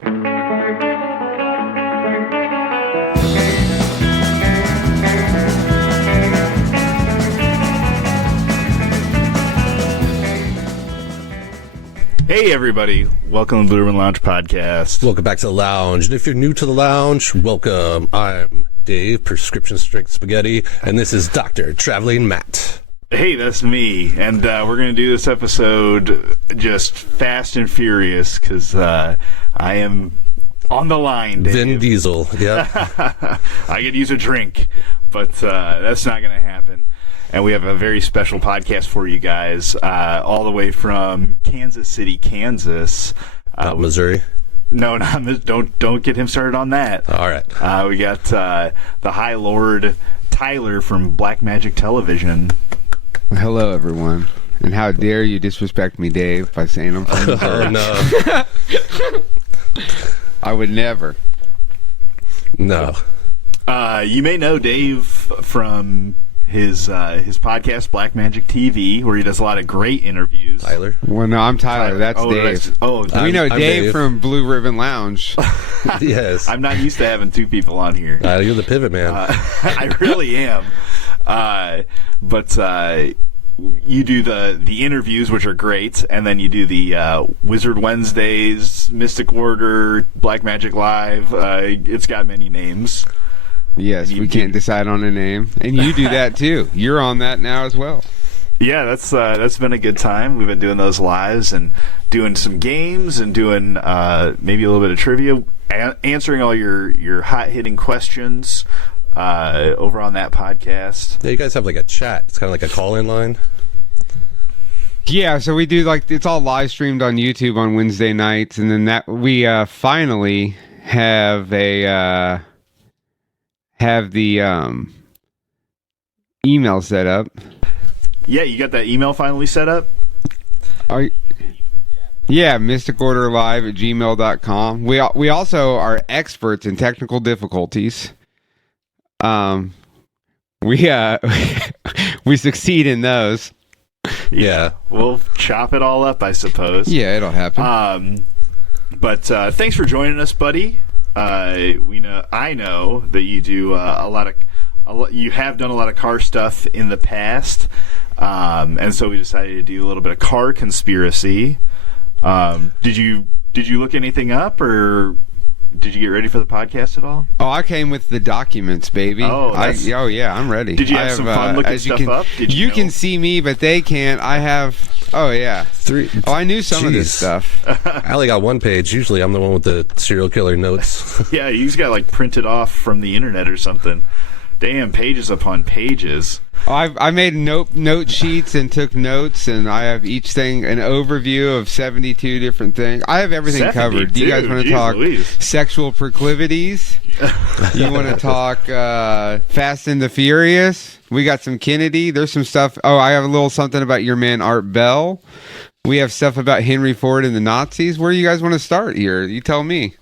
Hey everybody, welcome to the Blue Ribbon Lounge podcast. Welcome back to the lounge. And if you're new to the lounge, welcome. I'm Dave, Prescription Strength Spaghetti, and this is Dr. Traveling Matt. Hey, that's me, and we're going to do this episode just fast and furious, because I am on the line, Dave. Vin Diesel, yeah. I could use a drink, but that's not going to happen. And we have a very special podcast for you guys, all the way from Kansas City, Kansas. Not Missouri. No, don't get him started on that. All right. We got the High Lord Tyler from Black Magick Television. Hello, everyone. And how dare you disrespect me, Dave, by saying I'm from Missouri? Oh, no. I would never. No. You may know Dave from his podcast, Black Magick TV, where he does a lot of great interviews. Tyler? Well, no, I'm Tyler. That's Dave. We know I'm Dave Dave from Blue Ribbon Lounge. Yes. I'm not used to having two people on here. You're the pivot man. I really am. But you do the interviews, which are great, and then you do the Wizard Wednesdays, Mystic Order, Black Magick Live. It's got many names. Yes, we can't decide on a name. And you do that, too. You're on that now as well. Yeah, that's been a good time. We've been doing those lives and doing some games and doing maybe a little bit of trivia, answering all your hot-hitting questions over on that podcast. Yeah, you guys have like a chat. It's kind of like a call-in line. Yeah, so we do it's all live streamed on YouTube on Wednesday nights, and then that we finally have the email set up. Yeah, you got that email finally set up? Yeah, mysticorderlive@gmail.com. We also are experts in technical difficulties. We succeed in those. Yeah. We'll chop it all up, I suppose. Yeah, it'll happen. But thanks for joining us, buddy. I know that you do you have done a lot of car stuff in the past, and so we decided to do a little bit of car conspiracy. Did you look anything up, or did you get ready for the podcast at all? Oh, I came with the documents, baby. Oh yeah, I'm ready. Did you have some fun looking stuff up? You can see me, but they can't. I have. Oh yeah, I knew some of this stuff. I only got one page. Usually, I'm the one with the serial killer notes. Yeah, you just got like printed off from the internet or something. Damn, pages upon pages. I made note sheets and took notes, and I have each thing an overview of 72 different things. I have everything covered. Do you guys want to talk sexual proclivities? You want to talk Fast and the Furious? We got some Kennedy. There's some stuff. Oh, I have a little something about your man Art Bell. We have stuff about Henry Ford and the Nazis. Where do you guys want to start here? You tell me.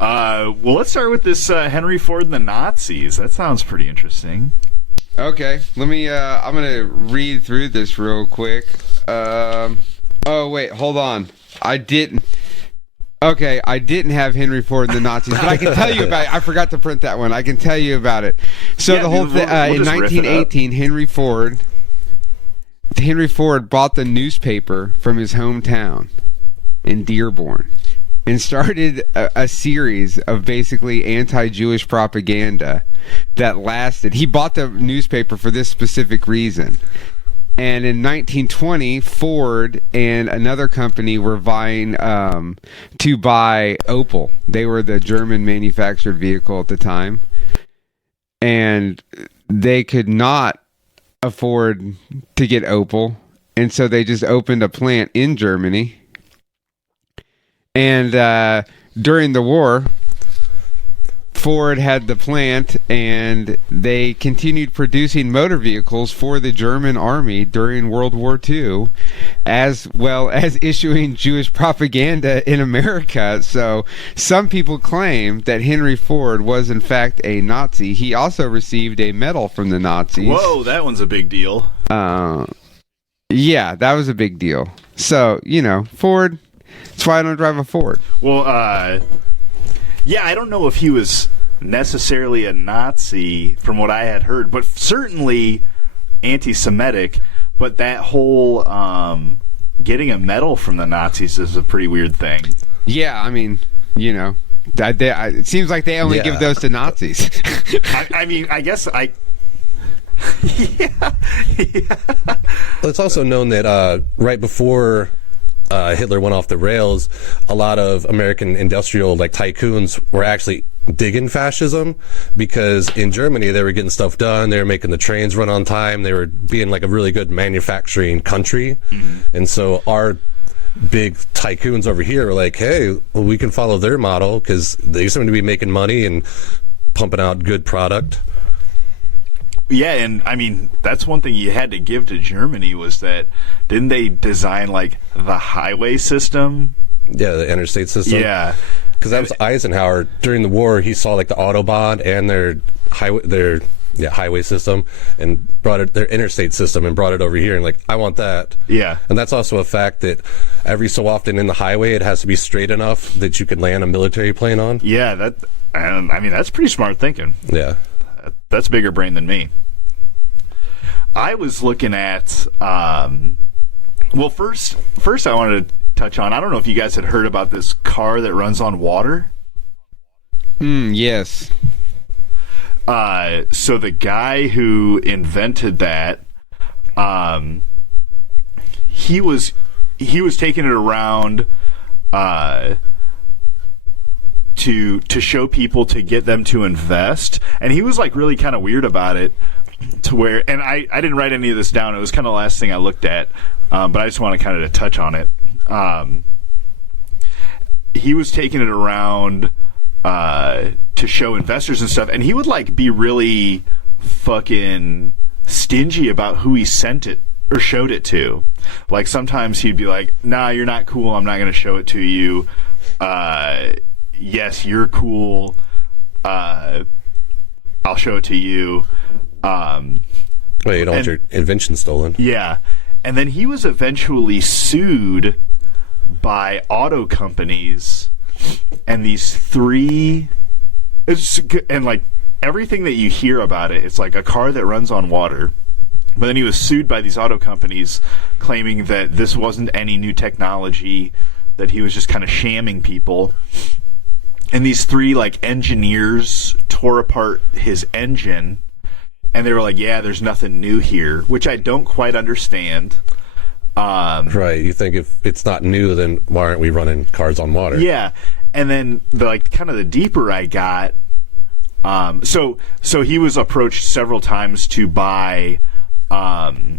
Well, let's start with this Henry Ford and the Nazis. That sounds pretty interesting. Okay, let me, I'm going to read through this real quick. Oh, wait, hold on. I didn't have Henry Ford and the Nazis, but I can tell you about it. I forgot to print that one. I can tell you about it. So the whole thing, in 1918, Henry Ford bought the newspaper from his hometown in Dearborn and started a series of basically anti-Jewish propaganda that lasted. He bought the newspaper for this specific reason. And in 1920, Ford and another company were vying to buy Opel. They were the German manufactured vehicle at the time. And they could not afford to get Opel. And so they just opened a plant in Germany. And during the war, Ford had the plant, and they continued producing motor vehicles for the German army during World War II, as well as issuing Jewish propaganda in America. So some people claim that Henry Ford was in fact a Nazi. He also received a medal from the Nazis. Whoa, that one's a big deal. Yeah, that was a big deal. So, you know, Ford, That's why I don't drive a Ford. Well, yeah, I don't know if he was necessarily a Nazi from what I had heard, but certainly anti-Semitic. But that whole getting a medal from the Nazis is a pretty weird thing. Yeah, I mean, you know, it seems like they only give those to Nazis. I mean, I guess I. Yeah. Well, it's also known that right before Hitler went off the rails, a lot of American industrial tycoons were actually digging fascism, because in Germany they were getting stuff done, they were making the trains run on time, they were being a really good manufacturing country, and so our big tycoons over here were like, hey, well, we can follow their model because they seem to be making money and pumping out good product. Yeah, and I mean, that's one thing you had to give to Germany was that, didn't they design the highway system? Yeah, the interstate system. Yeah. Because that was Eisenhower. During the war, he saw the Autobahn and their highway system, and brought their interstate system and brought it over here, and I want that. Yeah. And that's also a fact that every so often in the highway, it has to be straight enough that you can land a military plane on. Yeah, I mean, that's pretty smart thinking. Yeah. That's bigger brain than me. I was looking at, well, first I wanted to touch on, I don't know if you guys had heard about this car that runs on water. Yes. So the guy who invented that, he was taking it around to show people, to get them to invest, and he was really kind of weird about it, to where, and I didn't write any of this down, it was kind of the last thing I looked at, but I just want to kind of touch on it. He was taking it around to show investors and stuff, and he would be really fucking stingy about who he sent it or showed it to. Sometimes he'd be like, nah, you're not cool, I'm not going to show it to you. Yes, you're cool, I'll show it to you. Well, you don't want your invention stolen. Yeah. And then he was eventually sued by auto companies, and these three, and everything that you hear about it, it's a car that runs on water. But then he was sued by these auto companies, claiming that this wasn't any new technology, that he was just kind of shamming people. And these three engineers tore apart his engine, and they were like, yeah, there's nothing new here, which I don't quite understand. Right, you think if it's not new, then why aren't we running cars on water? Yeah, and then kind of the deeper I got, so he was approached several times to buy the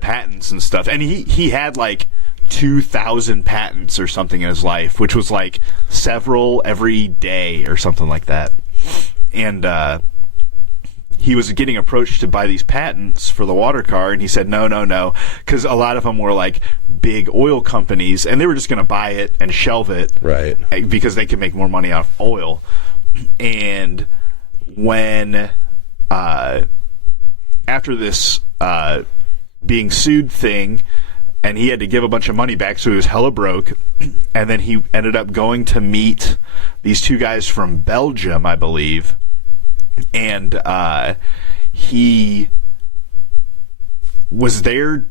patents and stuff, and he had 2,000 patents or something in his life, which was several every day or something like that, and he was getting approached to buy these patents for the water car, and he said no, because a lot of them were big oil companies, and they were just going to buy it and shelve it, right? Because they could make more money off oil. And when after this being sued thing, and he had to give a bunch of money back, so he was hella broke, and then he ended up going to meet these two guys from Belgium, I believe. And he was there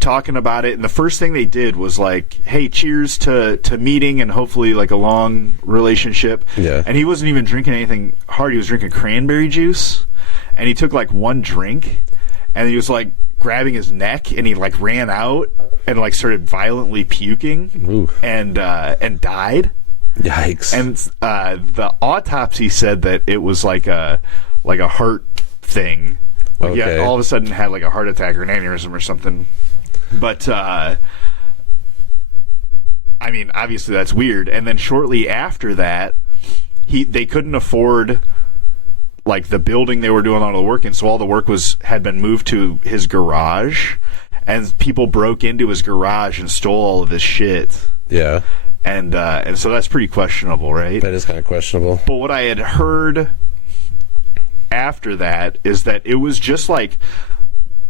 talking about it, and the first thing they did was hey, cheers to meeting, and hopefully a long relationship. Yeah. And he wasn't even drinking anything hard, he was drinking cranberry juice, and he took one drink, and he was grabbing his neck, and he ran out and started violently puking. Ooh. and died. Yikes. And the autopsy said that it was like a heart thing. Okay. Yeah, all of a sudden had a heart attack or an aneurysm or something. But I mean, obviously that's weird. And then shortly after that, they couldn't afford the building they were doing all the work in, so all the work had been moved to his garage, and people broke into his garage and stole all of his shit. Yeah. And so that's pretty questionable, right? That is kind of questionable. But what I had heard after that is that it was just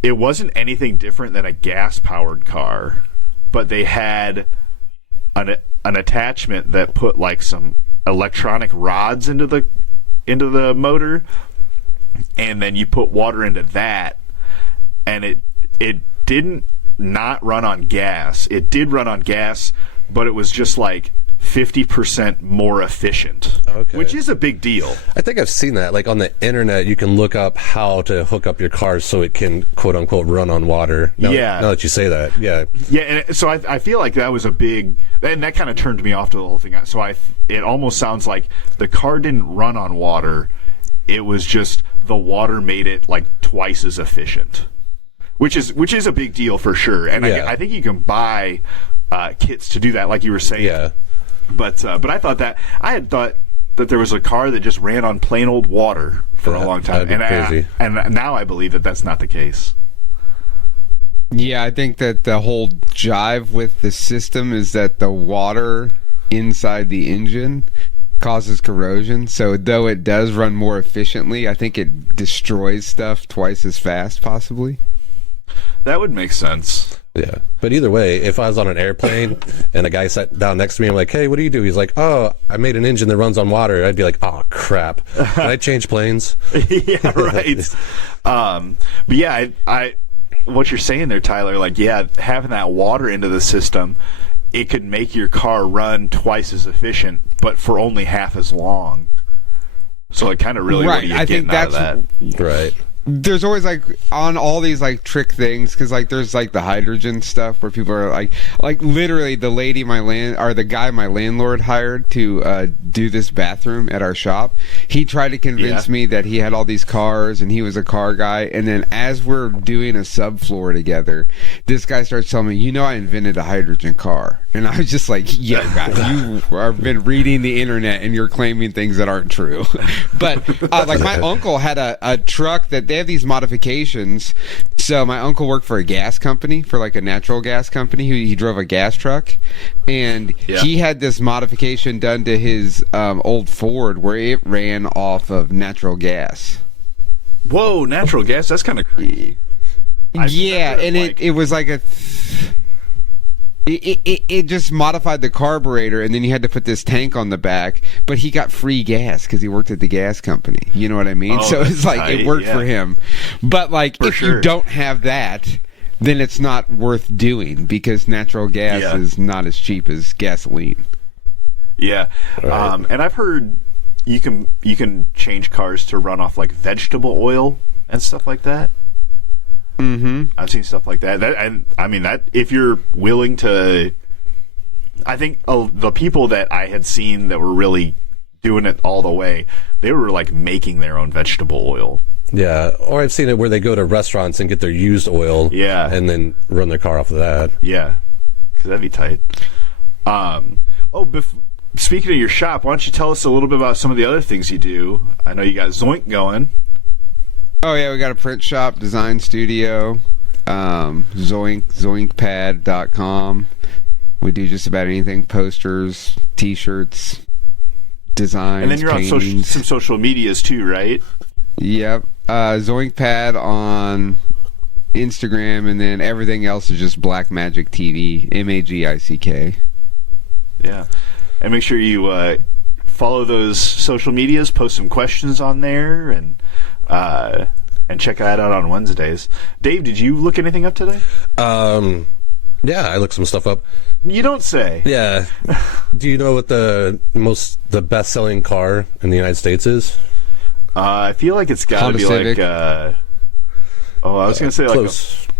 it wasn't anything different than a gas-powered car, but they had an attachment that put like some electronic rods into the motor, and then you put water into that, and it didn't not run on gas. It did run on gas, but it was just like 50% more efficient, which is a big deal. I think I've seen that. Like on the internet, you can look up how to hook up your car so it can quote unquote run on water. Now that you say that, yeah. And so I feel like that was a big, and that kind of turned me off to the whole thing. So it almost sounds like the car didn't run on water. It was just the water made it like twice as efficient, which is a big deal for sure. And I think you can buy kits to do that, like you were saying. Yeah. But I had thought that there was a car that just ran on plain old water for a long time, and now I believe that that's not the case. Yeah, I think that the whole jive with the system is that the water inside the engine causes corrosion. So though it does run more efficiently, I think it destroys stuff twice as fast, possibly. That would make sense. Yeah, but either way, if I was on an airplane and a guy sat down next to me, I'm like, "Hey, what do you do?" He's like, "Oh, I made an engine that runs on water." I'd be like, "Oh, crap! Can I change planes?" Yeah, right. But yeah, I what you're saying there, Tyler, like, yeah, having that water into the system, it could make your car run twice as efficient, but for only half as long. So, like, kind of really, what are you getting out of that? Right. There's always like on all these like trick things, because like there's like the hydrogen stuff where people are like literally the guy my landlord hired to do this bathroom at our shop. He tried to convince me that he had all these cars and he was a car guy, and then as we're doing a subfloor together, this guy starts telling me, I invented a hydrogen car. And I was just like, yeah, guy, you have been reading the internet and you're claiming things that aren't true. But like my uncle had a truck that they have these modifications. So my uncle worked for a gas company, for like a natural gas company. He drove a gas truck, and he had this modification done to his old Ford where it ran off of natural gas. Whoa, natural gas? That's kind of crazy. Yeah, and it was like a... It just modified the carburetor, and then you had to put this tank on the back, but he got free gas because he worked at the gas company. You know what I mean? So it's like it worked for him. But like if you don't have that, then it's not worth doing, because natural gas is not as cheap as gasoline. Yeah. Right. And I've heard you can change cars to run off like vegetable oil and stuff like that. Mm-hmm. I've seen stuff like that. And I mean, that if you're willing to, I think the people that I had seen that were really doing it all the way, they were like making their own vegetable oil. Yeah, or I've seen it where they go to restaurants and get their used oil, and then run their car off of that. Yeah, because that'd be tight. Speaking of your shop, why don't you tell us a little bit about some of the other things you do? I know you got Zoink going. Oh yeah, we got a print shop, design studio, zoinkpad.com. We do just about anything: posters, T-shirts, designs, and then you're paintings. on some social medias too, right? Yep, Zoinkpad on Instagram, and then everything else is just Black Magick TV, Magick. Yeah, and make sure you follow those social medias, post some questions on there, and check that out on Wednesdays. Dave, did you look anything up today? Yeah, I looked some stuff up. You don't say. Yeah. Do you know what the best-selling car in the United States is? I feel like it's got to be Civic. like I was going to say like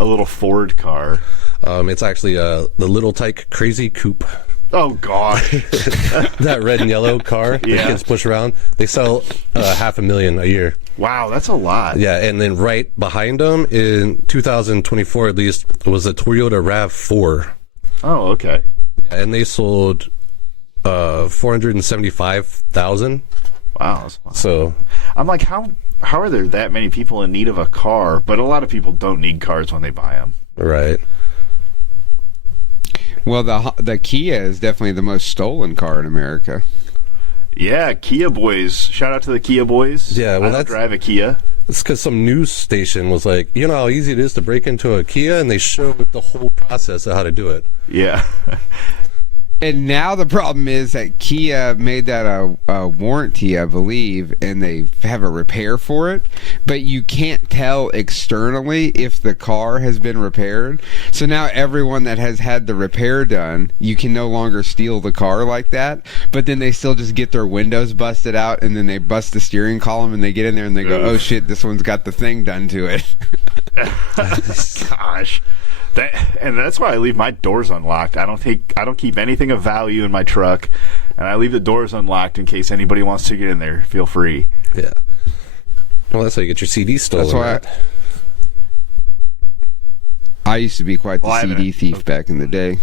a little Ford car. It's actually the Little Tyke Crazy Coupe. Oh, gosh. That red and yellow car that kids push around. They sell 500,000 a year. Wow, that's a lot. Yeah, and then right behind them, in 2024 at least, was a Toyota RAV4. Oh, okay. Yeah, and they sold 475,000. Wow. That's a lot. So I'm like, how are there that many people in need of a car? But a lot of people don't need cars when they buy them. Right. Well, the Kia is definitely the most stolen car in America. Yeah, Kia boys. Shout out to the Kia boys. Yeah, well, I don't drive a Kia. It's because some news station was like, you know how easy it is to break into a Kia, and they showed the whole process of how to do it. Yeah. And now the problem is that Kia made that a warranty, I believe, and they have a repair for it, but you can't tell externally if the car has been repaired. So now everyone that has had the repair done, you can no longer steal the car like that, but then they still just get their windows busted out, and then they bust the steering column, and they get in there and they go, oh shit, this one's got the thing done to it. Gosh. And that's why I leave my doors unlocked. I don't keep anything of value in my truck, and I leave the doors unlocked in case anybody wants to get in there. Feel free. Yeah. Well, that's how you get your CD stolen. That's why right? I used to be quite the CD thief back in the day.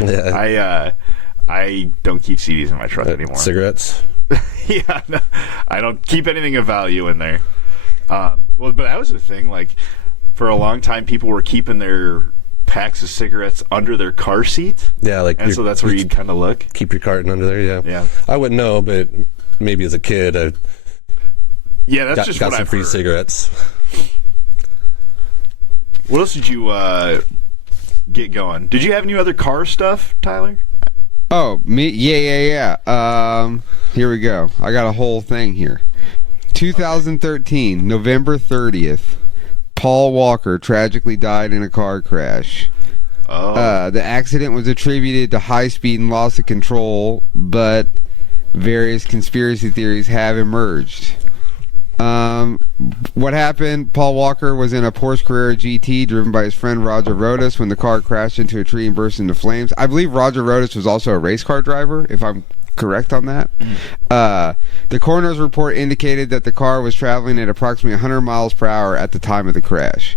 Yeah. I don't keep CDs in my truck anymore. Cigarettes. Yeah, no, I don't keep anything of value in there. Well, but that was the thing. Like, for a long time, people were keeping their packs of cigarettes under their car seat. Yeah, like, and so that's where you'd kind of look. Keep your carton under there. Yeah. Yeah. I wouldn't know, but maybe as a kid, I that's just got what some I've free heard. cigarettes. What else did you get going? Did you have any other car stuff, Tyler? Oh, me? Yeah. Here we go. I got a whole thing here. 2013, November 30th. Paul Walker tragically died in a car crash. Oh. The accident was attributed to high speed and loss of control, but various conspiracy theories have emerged. What happened? Paul Walker was in a Porsche Carrera GT driven by his friend Roger Rodas when the car crashed into a tree and burst into flames. I believe Roger Rodas was also a race car driver, if I'm correct on that. The coroner's report indicated that the car was traveling at approximately 100 miles per hour at the time of the crash.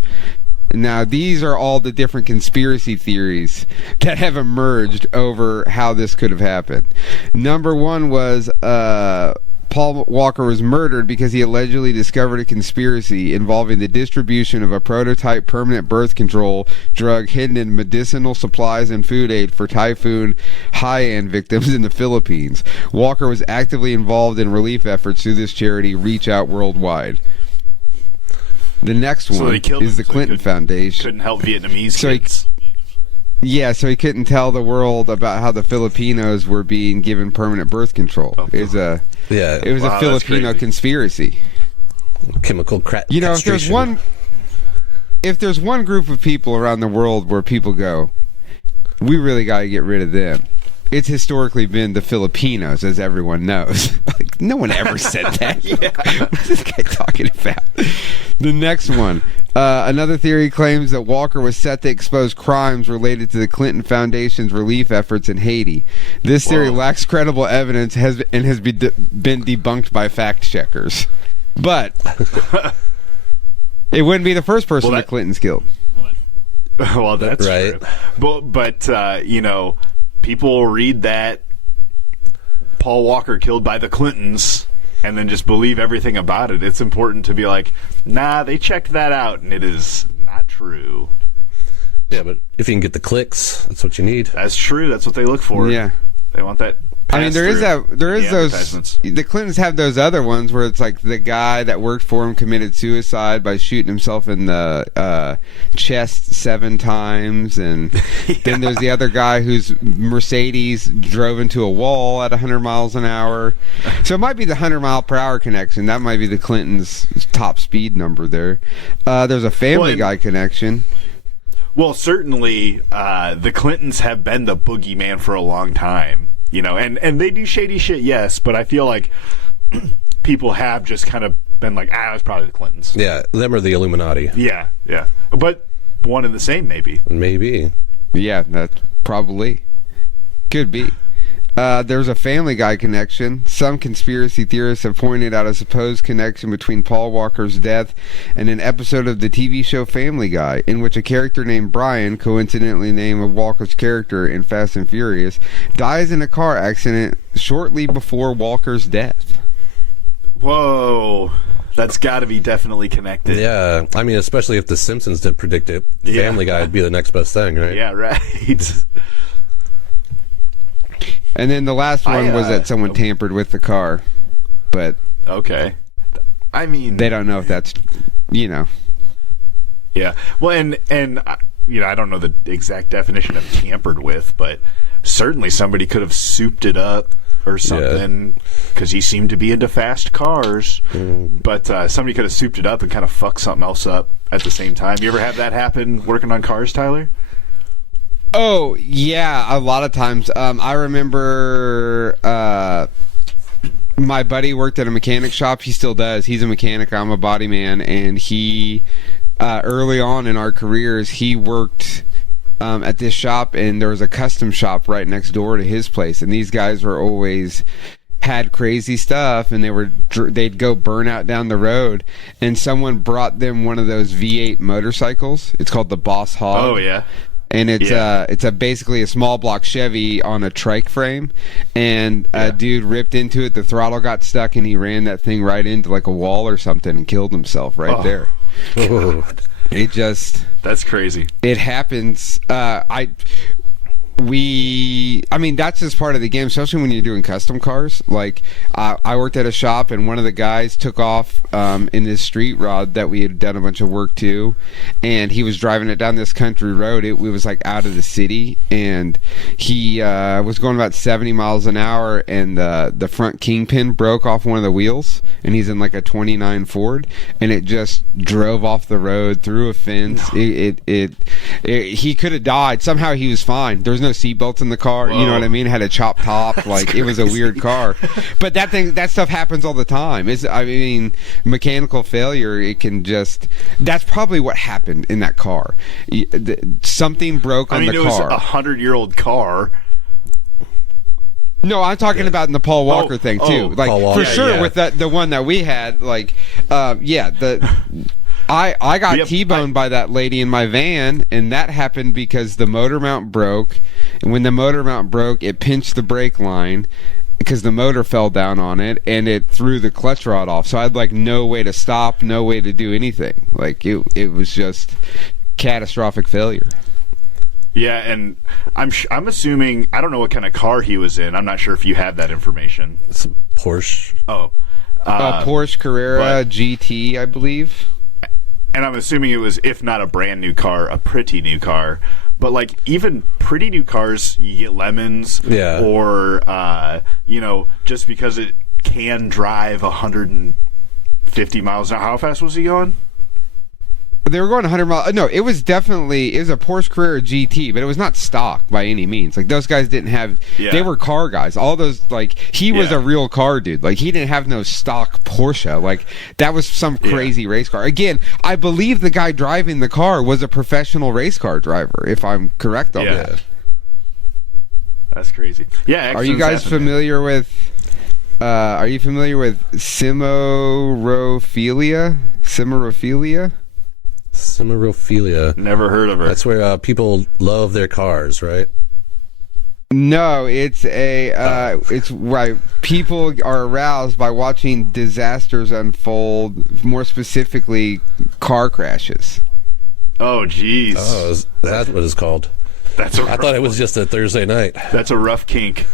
Now, these are all the different conspiracy theories that have emerged over how this could have happened. Number one was Paul Walker was murdered because he allegedly discovered a conspiracy involving the distribution of a prototype permanent birth control drug hidden in medicinal supplies and food aid for typhoon Haiyan victims in the Philippines. Walker was actively involved in relief efforts through this charity Reach Out Worldwide. The next one is the Clinton Foundation. Couldn't help Vietnamese kids. So he couldn't tell the world about how the Filipinos were being given permanent birth control. It was a Filipino conspiracy. Chemical crack. You know, if there's one group of people around the world where people go, we really got to get rid of them, it's historically been the Filipinos, as everyone knows. Like, no one ever said that. What is this guy talking about? The next one. Another theory claims that Walker was set to expose crimes related to the Clinton Foundation's relief efforts in Haiti. This theory lacks credible evidence and has been debunked by fact checkers. But it wouldn't be the first person the Clintons killed. Well, that's right. True. But you know, people will read that Paul Walker killed by the Clintons and then just believe everything about it. It's important to be like, nah, they checked that out, and it is not true. Yeah, but if you can get the clicks, that's what you need. That's true. That's what they look for. Yeah. They want that. I mean, there is those. The Clintons have those other ones where it's like the guy that worked for him committed suicide by shooting himself in the chest 7 times, and then there's the other guy whose Mercedes drove into a wall at 100 miles an hour. So it might be the 100 mile per hour connection. That might be the Clintons' top speed number there. There's a Family Guy connection. Well, certainly the Clintons have been the boogeyman for a long time. You know, and they do shady shit, yes, but I feel like people have just kind of been like, it's probably the Clintons. Yeah, them or the Illuminati. Yeah. But one and the same, maybe. Maybe. Yeah, that probably could be. There's a Family Guy connection. Some conspiracy theorists have pointed out a supposed connection between Paul Walker's death and an episode of the TV show Family Guy, in which a character named Brian, coincidentally the name of Walker's character in Fast and Furious, dies in a car accident shortly before Walker's death. Whoa. That's got to be definitely connected. Yeah, I mean, especially if The Simpsons did predict it, Family Guy would be the next best thing, right? Yeah, right. And then the last one was that someone tampered with the car, but okay. I mean, they don't know if that's, you know. Yeah. Well, and I don't know the exact definition of tampered with, but certainly somebody could have souped it up or something, because he seemed to be into fast cars. But somebody could have souped it up and kind of fucked something else up at the same time. You ever have that happen working on cars, Tyler? Oh, yeah, a lot of times. I remember my buddy worked at a mechanic shop. He still does. He's a mechanic. I'm a body man. And he, early on in our careers, he worked at this shop, and there was a custom shop right next door to his place. And these guys were always had crazy stuff, and they'd go burn out down the road. And someone brought them one of those V8 motorcycles. It's called the Boss Hog. Oh, yeah. And it's basically a small block Chevy on a trike frame, and a dude ripped into it. The throttle got stuck, and he ran that thing right into like a wall or something and killed himself right there. That's crazy. It happens. I mean, that's just part of the game, especially when you're doing custom cars. Like, I worked at a shop, and one of the guys took off in this street rod that we had done a bunch of work to, and he was driving it down this country road. It was like out of the city, and he was going about 70 miles an hour, and the front kingpin broke off one of the wheels, and he's in like a 29 Ford, and it just drove off the road through a fence. He could have died. Somehow he was fine. There was no seatbelts in the car. Whoa. You know what I mean? It had a chopped top. Like, crazy. It was a weird car. But that stuff happens all the time. Mechanical failure, it can just, that's probably what happened in that car. Something broke on the car. It was a 100-year-old car. No, I'm talking about in the Paul Walker thing too. Like, for sure, with the one that we had, like, I got T-boned by that lady in my van, and that happened because the motor mount broke. And when the motor mount broke, it pinched the brake line because the motor fell down on it, and it threw the clutch rod off. So I had like no way to stop, no way to do anything. Like, it was just catastrophic failure. Yeah, and I'm assuming, I don't know what kind of car he was in. I'm not sure if you have that information. It's a Porsche. Porsche Carrera GT, I believe. And I'm assuming it was, if not a brand new car, a pretty new car. But, like, even pretty new cars, you get lemons. Yeah. Or, just because it can drive 150 miles an hour. How fast was he going? They were going 100 miles. No, it was a Porsche Carrera GT, but it was not stock by any means. Like, those guys didn't have, they were car guys. All those, like, he was a real car dude. Like, he didn't have no stock Porsche. Like, that was some crazy race car. Again, I believe the guy driving the car was a professional race car driver, if I'm correct on that. That's crazy. Yeah. Are you guys familiar with Cimarophilia? Cimarophilia. Never heard of her. That's where people love their cars, right? No, it's why people are aroused by watching disasters unfold, more specifically car crashes. Oh, jeez. Oh, that's what it's called. I thought it was just a Thursday night. That's a rough kink.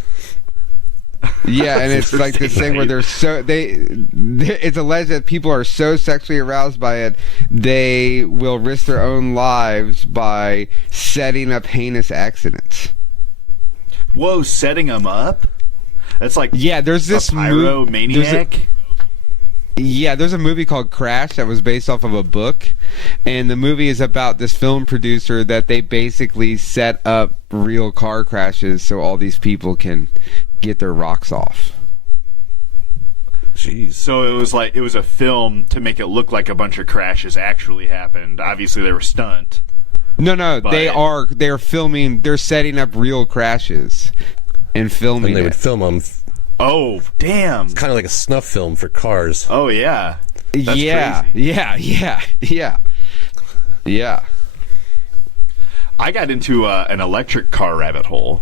Yeah, and it's like this thing where it's alleged that people are so sexually aroused by it, they will risk their own lives by setting up heinous accidents. Whoa, setting them up? That's like there's this pyromaniac. There's a movie called Crash that was based off of a book, and the movie is about this film producer that they basically set up real car crashes so all these people can get their rocks off. Jeez. So it was a film to make it look like a bunch of crashes actually happened. Obviously they were stunt. No, they're filming, they're setting up real crashes and filming and they would film them. Oh, damn. It's kind of like a snuff film for cars. Oh, yeah. That's crazy. Yeah. I got into an electric car rabbit hole.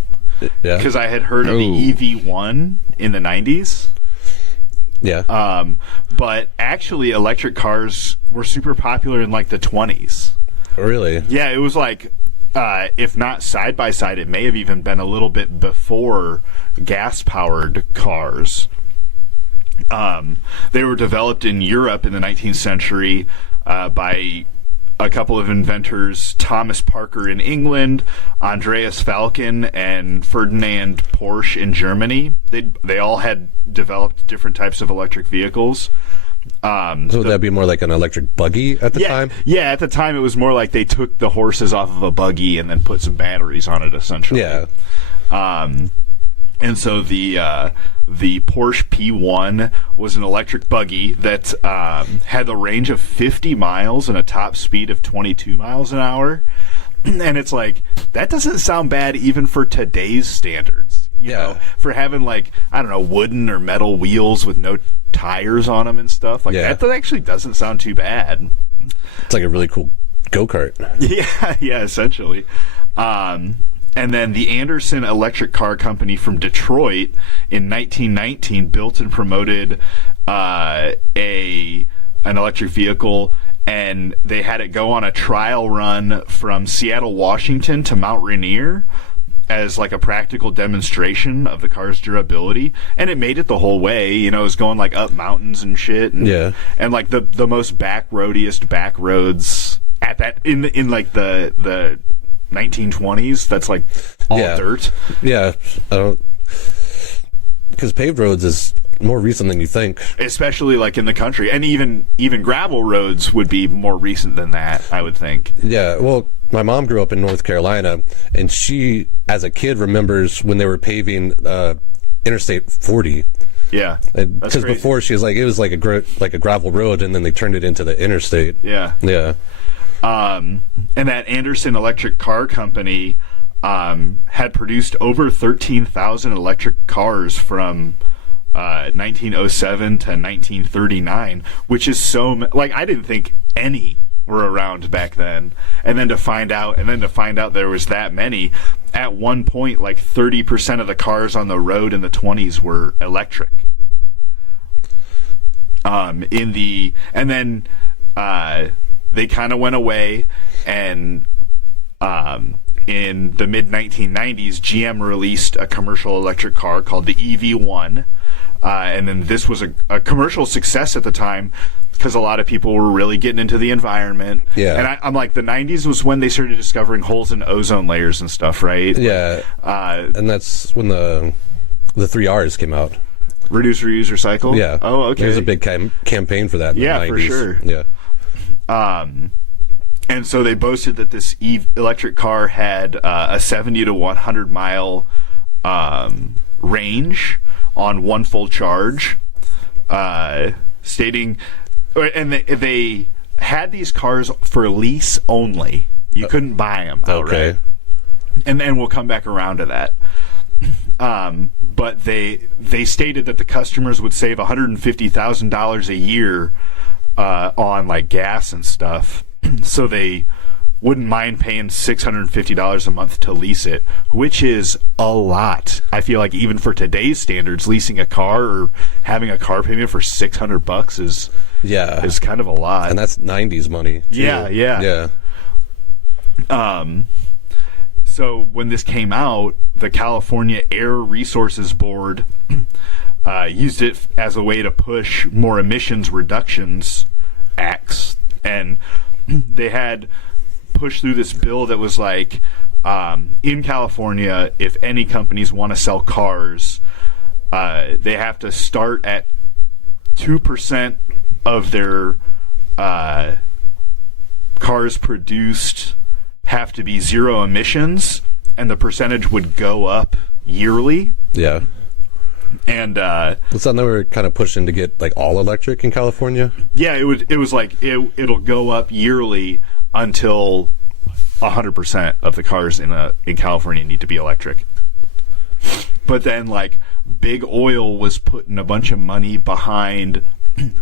Yeah. Because I had heard of the EV1 in the 90s. Yeah. But actually, electric cars were super popular in like the 20s. Really? Yeah, it was like, if not side by side, it may have even been a little bit before gas-powered cars. They were developed in Europe in the 19th century by a couple of inventors, Thomas Parker in England, Andreas Falcon, and Ferdinand Porsche in Germany. They all had developed different types of electric vehicles. So would that be more like an electric buggy at the time? Yeah, at the time it was more like they took the horses off of a buggy and then put some batteries on it, essentially. Yeah. And so the Porsche P1 was an electric buggy that had the range of 50 miles and a top speed of 22 miles an hour. And it's like, that doesn't sound bad even for today's standards. You know, for having, like, I don't know, wooden or metal wheels with no tires on them and stuff. Like, that actually doesn't sound too bad. It's like a really cool go-kart. Yeah, essentially. And then the Anderson Electric Car Company from Detroit in 1919 built and promoted an electric vehicle, and they had it go on a trial run from Seattle, Washington to Mount Rainier as like a practical demonstration of the car's durability, and it made it the whole way. You know, it was going like up mountains and shit, and like the most back roads at that in like the 1920s. That's like all dirt. Yeah, because paved roads is more recent than you think, especially like in the country, and even gravel roads would be more recent than that, I would think. Yeah, well, my mom grew up in North Carolina, and she, as a kid, remembers when they were paving Interstate 40. Yeah, because before she was like, it was like a gravel road, and then they turned it into the interstate. Yeah. And that Anderson Electric Car Company had produced over 13,000 electric cars from 1907 to 1939, which is like, I didn't think any were around back then. And then to find out there was that many. At one point, like 30% of the cars on the road in the 20s were electric. They kind of went away, and in the mid-1990s, GM released a commercial electric car called the EV1, and then this was a commercial success at the time because a lot of people were really getting into the environment. Yeah. And I'm like, the 90s was when they started discovering holes in ozone layers and stuff, right? Yeah. And that's when the 3 R's came out. Reduce, reuse, recycle? Yeah. Oh, okay. There's a big campaign for that in the 90s. For sure. Yeah. And so they boasted that this electric car had a 70 to 100 mile range on one full charge, stating, and they had these cars for lease only. You couldn't buy them outright. Okay. And we'll come back around to that. But they stated that the customers would save $150,000 a year on like gas and stuff, so they wouldn't mind paying $650 a month to lease it, which is a lot. I feel like even for today's standards, leasing a car or having a car payment for $600 is kind of a lot. And that's 90s money too. Yeah. So when this came out, the California Air Resources Board used it as a way to push more emissions reductions acts, and they had pushed through this bill that was like, in California, if any companies want to sell cars, they have to start at 2% of their cars produced have to be zero emissions, and the percentage would go up yearly. Yeah. And was that they were kind of pushing to get like all electric in California? Yeah, it was like it'll go up yearly until 100% of the cars in California need to be electric. But then like Big Oil was putting a bunch of money behind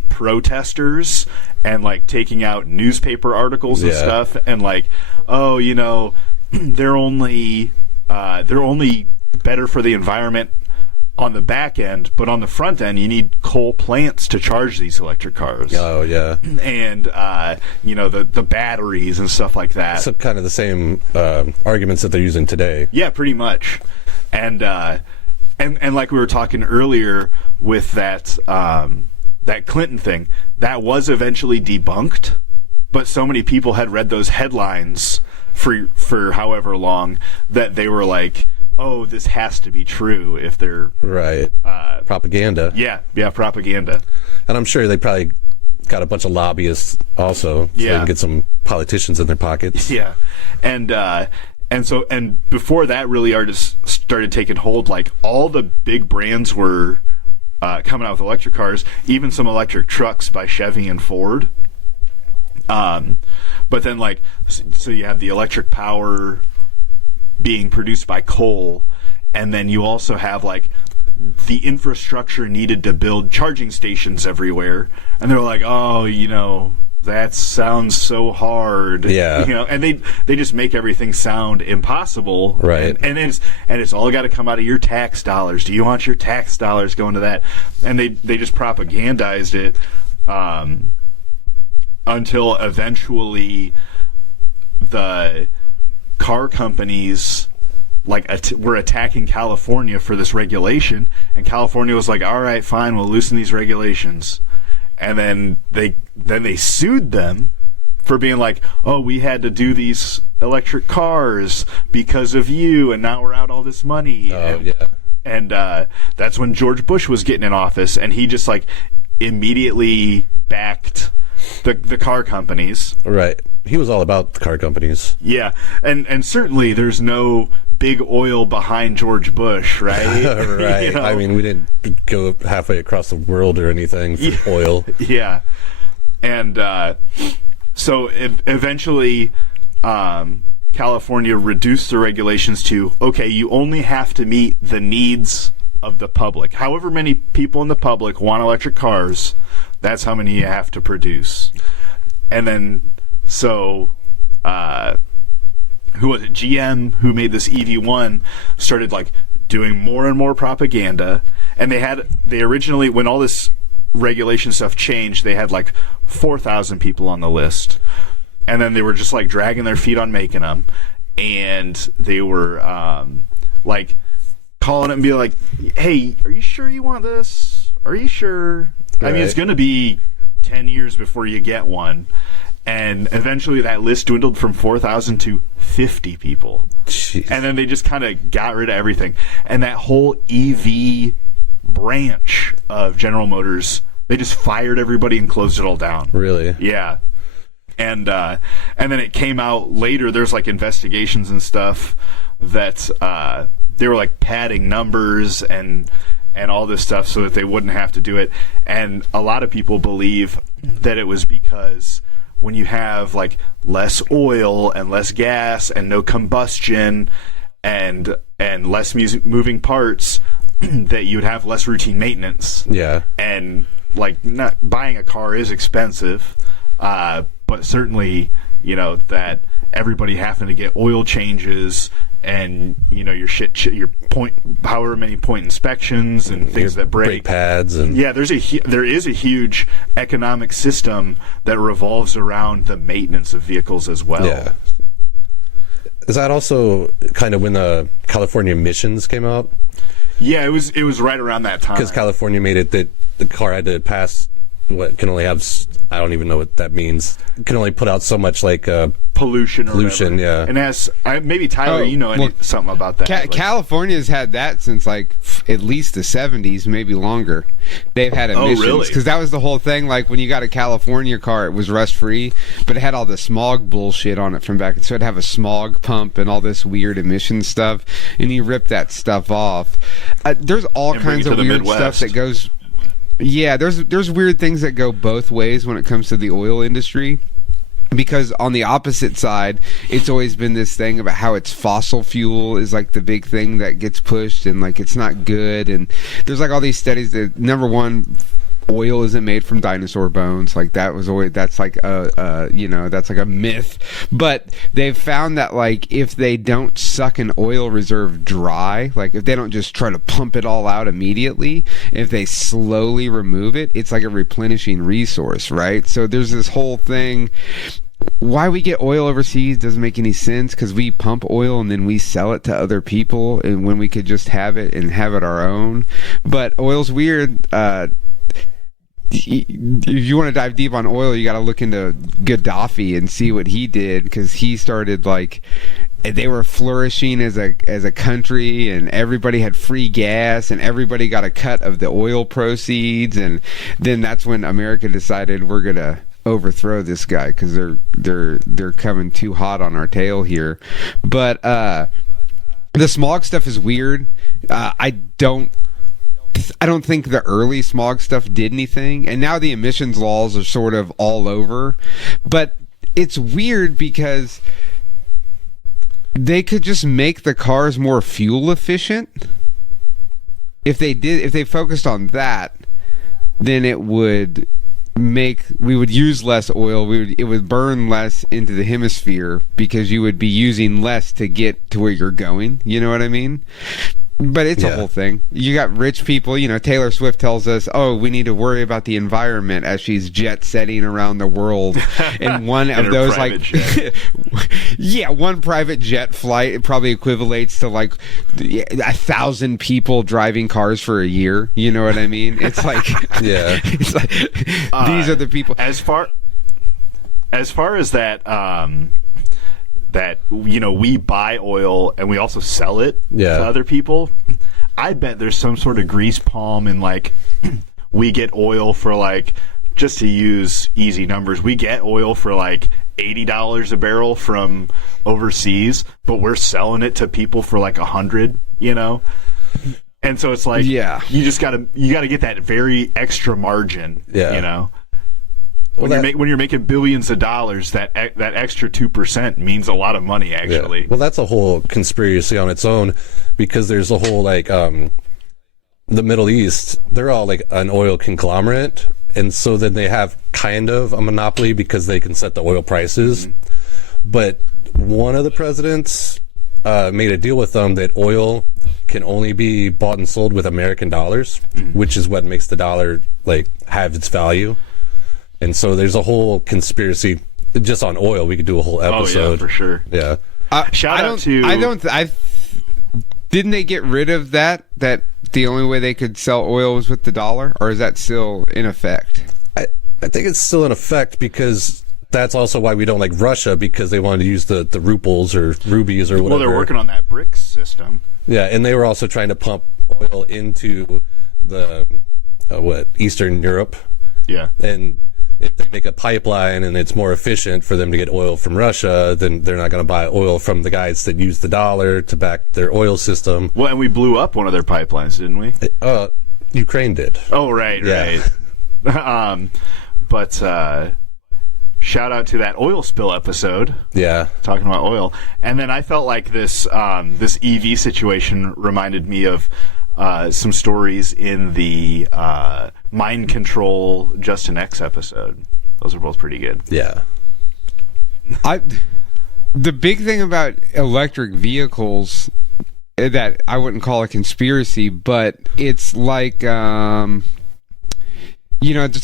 protesters and like taking out newspaper articles and stuff, and like, oh, you know, they're only better for the environment on the back end, but on the front end, you need coal plants to charge these electric cars. Oh, yeah. And, you know, the batteries and stuff like that. So kind of the same arguments that they're using today. Yeah, pretty much. And like we were talking earlier with that Clinton thing, that was eventually debunked but so many people had read those headlines for however long that they were like, oh, this has to be true if they're right. Propaganda. Yeah, propaganda. And I'm sure they probably got a bunch of lobbyists also, so they can get some politicians in their pockets. Yeah, and before that really artists started taking hold, like all the big brands were coming out with electric cars, even some electric trucks by Chevy and Ford. But then like, so you have the electric power being produced by coal, and then you also have like the infrastructure needed to build charging stations everywhere, and they're like, oh, that sounds so hard. Yeah. And they just make everything sound impossible. Right. And it's all got to come out of your tax dollars. Do you want your tax dollars going to that? And they just propagandized it until eventually the car companies were attacking California for this regulation, and California was like, all right, fine, we'll loosen these regulations. And then they sued them for being like, oh, we had to do these electric cars because of you, and now we're out all this money. Oh, yeah. And that's when George Bush was getting in office, and he just like immediately backed the car companies. Right. He was all about the car companies. Yeah. And certainly there's no big oil behind George Bush, right? Right. I mean, we didn't go halfway across the world or anything for oil. Yeah. And so eventually California reduced the regulations to, okay, you only have to meet the needs of the public. However many people in the public want electric cars, that's how many you have to produce. And then, so, who was it? GM, who made this EV1, started like doing more and more propaganda. And they originally, when all this regulation stuff changed, they had like 4,000 people on the list. And then they were just like dragging their feet on making them. And they were like calling it and be like, hey, are you sure you want this? Are you sure? Right. I mean, it's going to be 10 years before you get one. And eventually that list dwindled from 4,000 to 50 people. Jeez. And then they just kind of got rid of everything. And that whole EV branch of General Motors, they just fired everybody and closed it all down. Really? Yeah. And then it came out later, there's like investigations and stuff that they were like padding numbers and all this stuff so that they wouldn't have to do it. And a lot of people believe that it was because when you have like less oil and less gas and no combustion and less moving parts, that you would have less routine maintenance. Yeah. And like, not buying a car is expensive, but certainly, that everybody having to get oil changes and your however many point inspections and things that break. Brake pads and there is a huge economic system that revolves around the maintenance of vehicles as well. Yeah. Is that also kind of when the California emissions came out? Yeah, it was right around that time. Because California made it that the car had to pass what can only have, I don't even know what that means. It can only put out so much like pollution. Yeah. And maybe Tyler, something about that. California's had that since like at least the 70s, maybe longer. They've had emissions because that was the whole thing. Like when you got a California car, it was rust free, but it had all the smog bullshit on it from back. So it'd have a smog pump and all this weird emission stuff, and you rip that stuff off. There's all kinds of weird stuff that goes. Yeah, there's weird things that go both ways when it comes to the oil industry. Because on the opposite side, it's always been this thing about how it's fossil fuel is like the big thing that gets pushed and like it's not good. And there's like all these studies that, number one, oil isn't made from dinosaur bones. Like that's like a myth. But they've found that like if they don't suck an oil reserve dry, like if they don't just try to pump it all out immediately, if they slowly remove it, it's like a replenishing resource, right? So there's this whole thing. Why we get oil overseas doesn't make any sense because we pump oil and then we sell it to other people, and when we could just have it and have it our own. But oil's weird. if you want to dive deep on oil, you got to look into Gaddafi and see what he did, because he started like, they were flourishing as a country, and everybody had free gas, and everybody got a cut of the oil proceeds, and then that's when America decided we're gonna overthrow this guy because they're coming too hot on our tail here. But the smog stuff is weird. I don't think the early smog stuff did anything, and now the emissions laws are sort of all over. But it's weird because they could just make the cars more fuel efficient. If they focused on that, then we would use less oil. It would burn less into the hemisphere because you would be using less to get to where you're going. You know what I mean? But it's a whole thing. You got rich people, Taylor Swift tells us, oh, we need to worry about the environment as she's jet setting around the world. And one of those, like, one private jet flight, it probably equivalates to like 1,000 people driving cars for a year. You know what I mean? It's like, it's like these are the people. As far as that, that we buy oil and we also sell it to other people. I bet there's some sort of grease palm in, like, we get oil for, like, just to use easy numbers, we get oil for like $80 a barrel from overseas, but we're selling it to people for like $100, and so it's like, you just gotta get that very extra margin, When you're making billions of dollars, that extra 2% means a lot of money, actually. Yeah. Well, that's a whole conspiracy on its own, because there's a whole, like, the Middle East, they're all like an oil conglomerate, and so then they have kind of a monopoly because they can set the oil prices. Mm-hmm. But one of the presidents made a deal with them that oil can only be bought and sold with American dollars, which is what makes the dollar, like, have its value. And so there's a whole conspiracy just on oil. We could do a whole episode. Oh, yeah, for sure. Yeah. Didn't they get rid of that the only way they could sell oil was with the dollar? Or is that still in effect? I think it's still in effect, because that's also why we don't like Russia, because they wanted to use the rubles or rubies or whatever. Well, they're working on that BRICS system. Yeah, and they were also trying to pump oil into the, Eastern Europe. Yeah. And if they make a pipeline and it's more efficient for them to get oil from Russia, then they're not going to buy oil from the guys that use the dollar to back their oil system. Well, and we blew up one of their pipelines, didn't we? Ukraine did. Oh, right. But shout out to that oil spill episode. Yeah. Talking about oil. And then I felt like this EV situation reminded me of some stories in the Mind Control Justin X episode. Those are both pretty good. Yeah. The big thing about electric vehicles that I wouldn't call a conspiracy, but it's like, just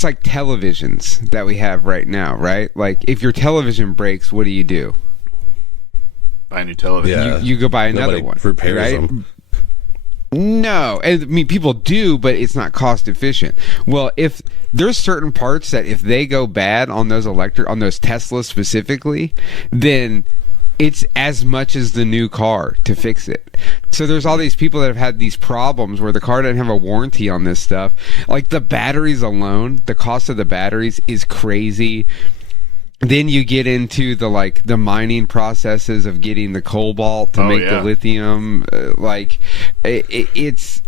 like televisions that we have right now, right? Like, if your television breaks, what do? Buy a new television. Yeah. You go buy another one, repairs right? them. No, I mean, people do, but it's not cost efficient. Well, if there's certain parts that if they go bad on those on those Teslas specifically, then it's as much as the new car to fix it. So there's all these people that have had these problems where the car doesn't have a warranty on this stuff. Like the batteries alone, the cost of the batteries is crazy. Then you get into the mining processes of getting the cobalt to make the lithium. It's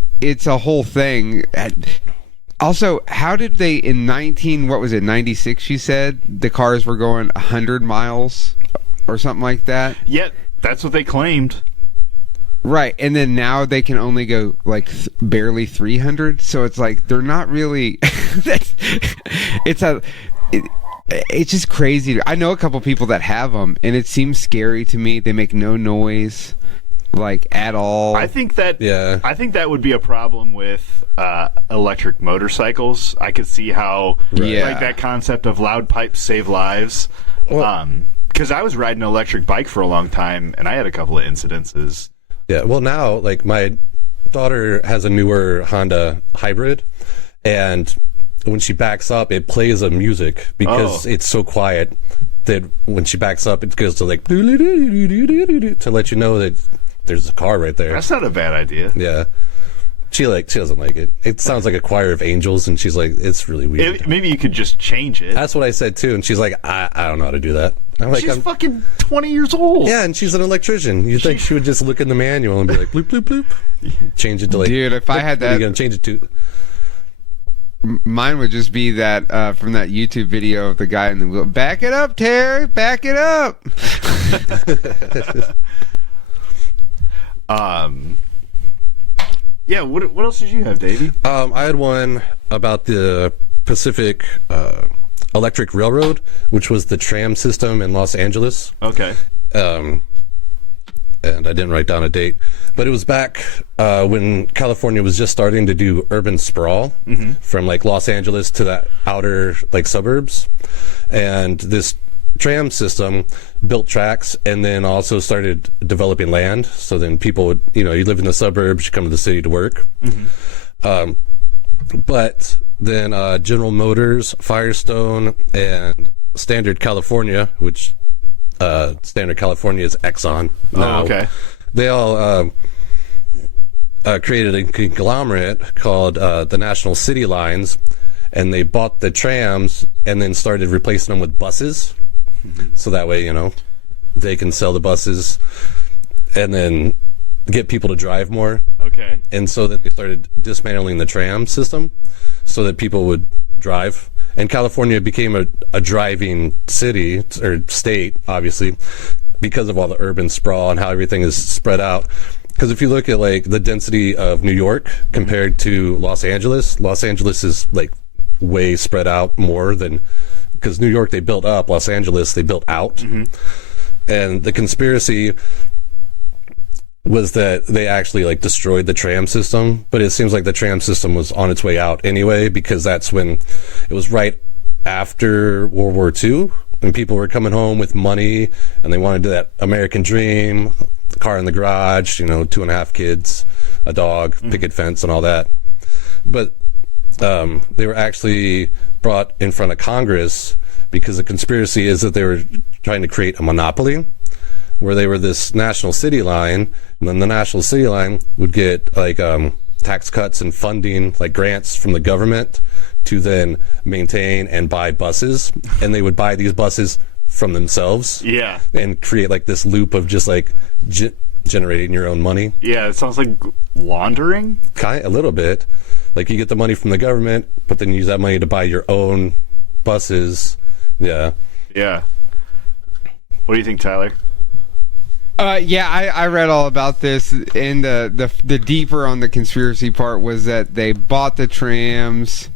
a whole thing. Also, how did they in 96? You said the cars were going 100 miles or something like that. Yeah, that's what they claimed. Right, and then now they can only go barely 300. So it's like they're not really. It's just crazy. I know a couple people that have them, and it seems scary to me. They make no noise, at all. I think that would be a problem with electric motorcycles. I could see how, that concept of loud pipes save lives. Because I was riding an electric bike for a long time, and I had a couple of incidences. Yeah. Well, now, my daughter has a newer Honda hybrid, and when she backs up, it plays a music because it's so quiet that when she backs up, it goes to like to let you know that there's a car right there. That's not a bad idea. Yeah. She doesn't like it. It sounds like a choir of angels, and she's like, it's really weird. Maybe you could just change it. That's what I said too, and she's like, I don't know how to do that. I'm like, she's fucking 20 years old. Yeah, and she's an electrician. You'd think she would just look in the manual and be like, bloop, bloop, bloop. Change it to like... Dude, if I had that... What are you going to change it to? Mine would just be that from that YouTube video of the guy in the wheel. Back it up, Terry. Back it up. Yeah, what else did you have, Davey? I had one about the Pacific Electric Railroad, which was the tram system in Los Angeles. Okay. And I didn't write down a date, but it was back when California was just starting to do urban sprawl from like Los Angeles to the outer like suburbs, and this tram system built tracks and then also started developing land. So then people would, you live in the suburbs, you come to the city to work. But then General Motors, Firestone, and Standard California, which Standard California is Exxon now. Oh, okay. They all created a conglomerate called the National City Lines, and they bought the trams and then started replacing them with buses. So that way, they can sell the buses and then get people to drive more. Okay. And so then they started dismantling the tram system so that people would drive. And California became a driving city or state, obviously, because of all the urban sprawl and how everything is spread out. Because if you look at like the density of New York compared to Los Angeles is like way spread out more than, because New York they built up, Los Angeles they built out. And the conspiracy was that they actually like destroyed the tram system, but it seems like the tram system was on its way out anyway, because that's when it was right after World War II, and people were coming home with money and they wanted that American dream, the car in the garage, 2.5 kids, a dog, picket fence and all that. But they were actually brought in front of Congress because the conspiracy is that they were trying to create a monopoly where they were this national city line, and then the national city line would get like tax cuts and funding, like grants from the government to then maintain and buy buses, and they would buy these buses from themselves. Yeah. And create like this loop of just like generating your own money. Yeah, it sounds like laundering. A little bit. Like you get the money from the government, but then you use that money to buy your own buses. Yeah. Yeah. What do you think, Tyler? Yeah, I read all about this, and the deeper on the conspiracy part was that they bought the trams,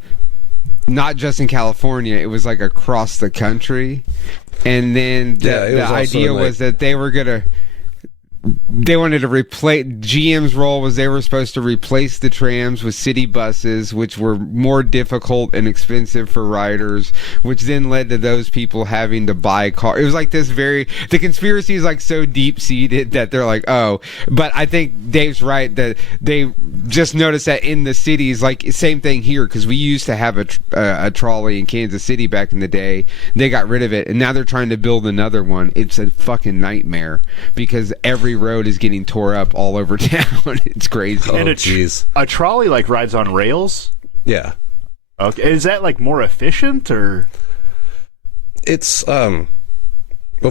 not just in California, it was like across the country, and then the idea was that they wanted to replace, GM's role was they were supposed to replace the trams with city buses, which were more difficult and expensive for riders, which then led to those people having to buy cars. It was like the conspiracy is like so deep seated that they're like, oh, but I think Dave's right that they just noticed that in the cities, like same thing here, because we used to have a trolley in Kansas City back in the day. They got rid of it, and now they're trying to build another one. It's a fucking nightmare because every road is getting tore up all over town. It's crazy. And a trolley like rides on rails? Yeah. Okay. Is that like more efficient or? It's well,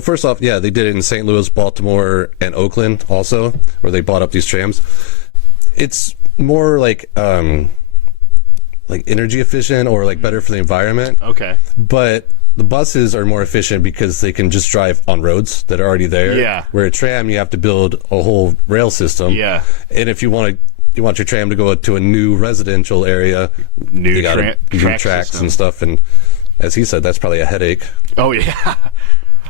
first off, yeah, they did it in St. Louis, Baltimore, and Oakland also, where they bought up these trams. It's more like energy efficient or like better for the environment. Okay. But the buses are more efficient because they can just drive on roads that are already there. Yeah. Where a tram, you have to build a whole rail system. Yeah. And if you want your tram to go to a new residential area, you got new tracks system and stuff. And as he said, that's probably a headache. Oh yeah.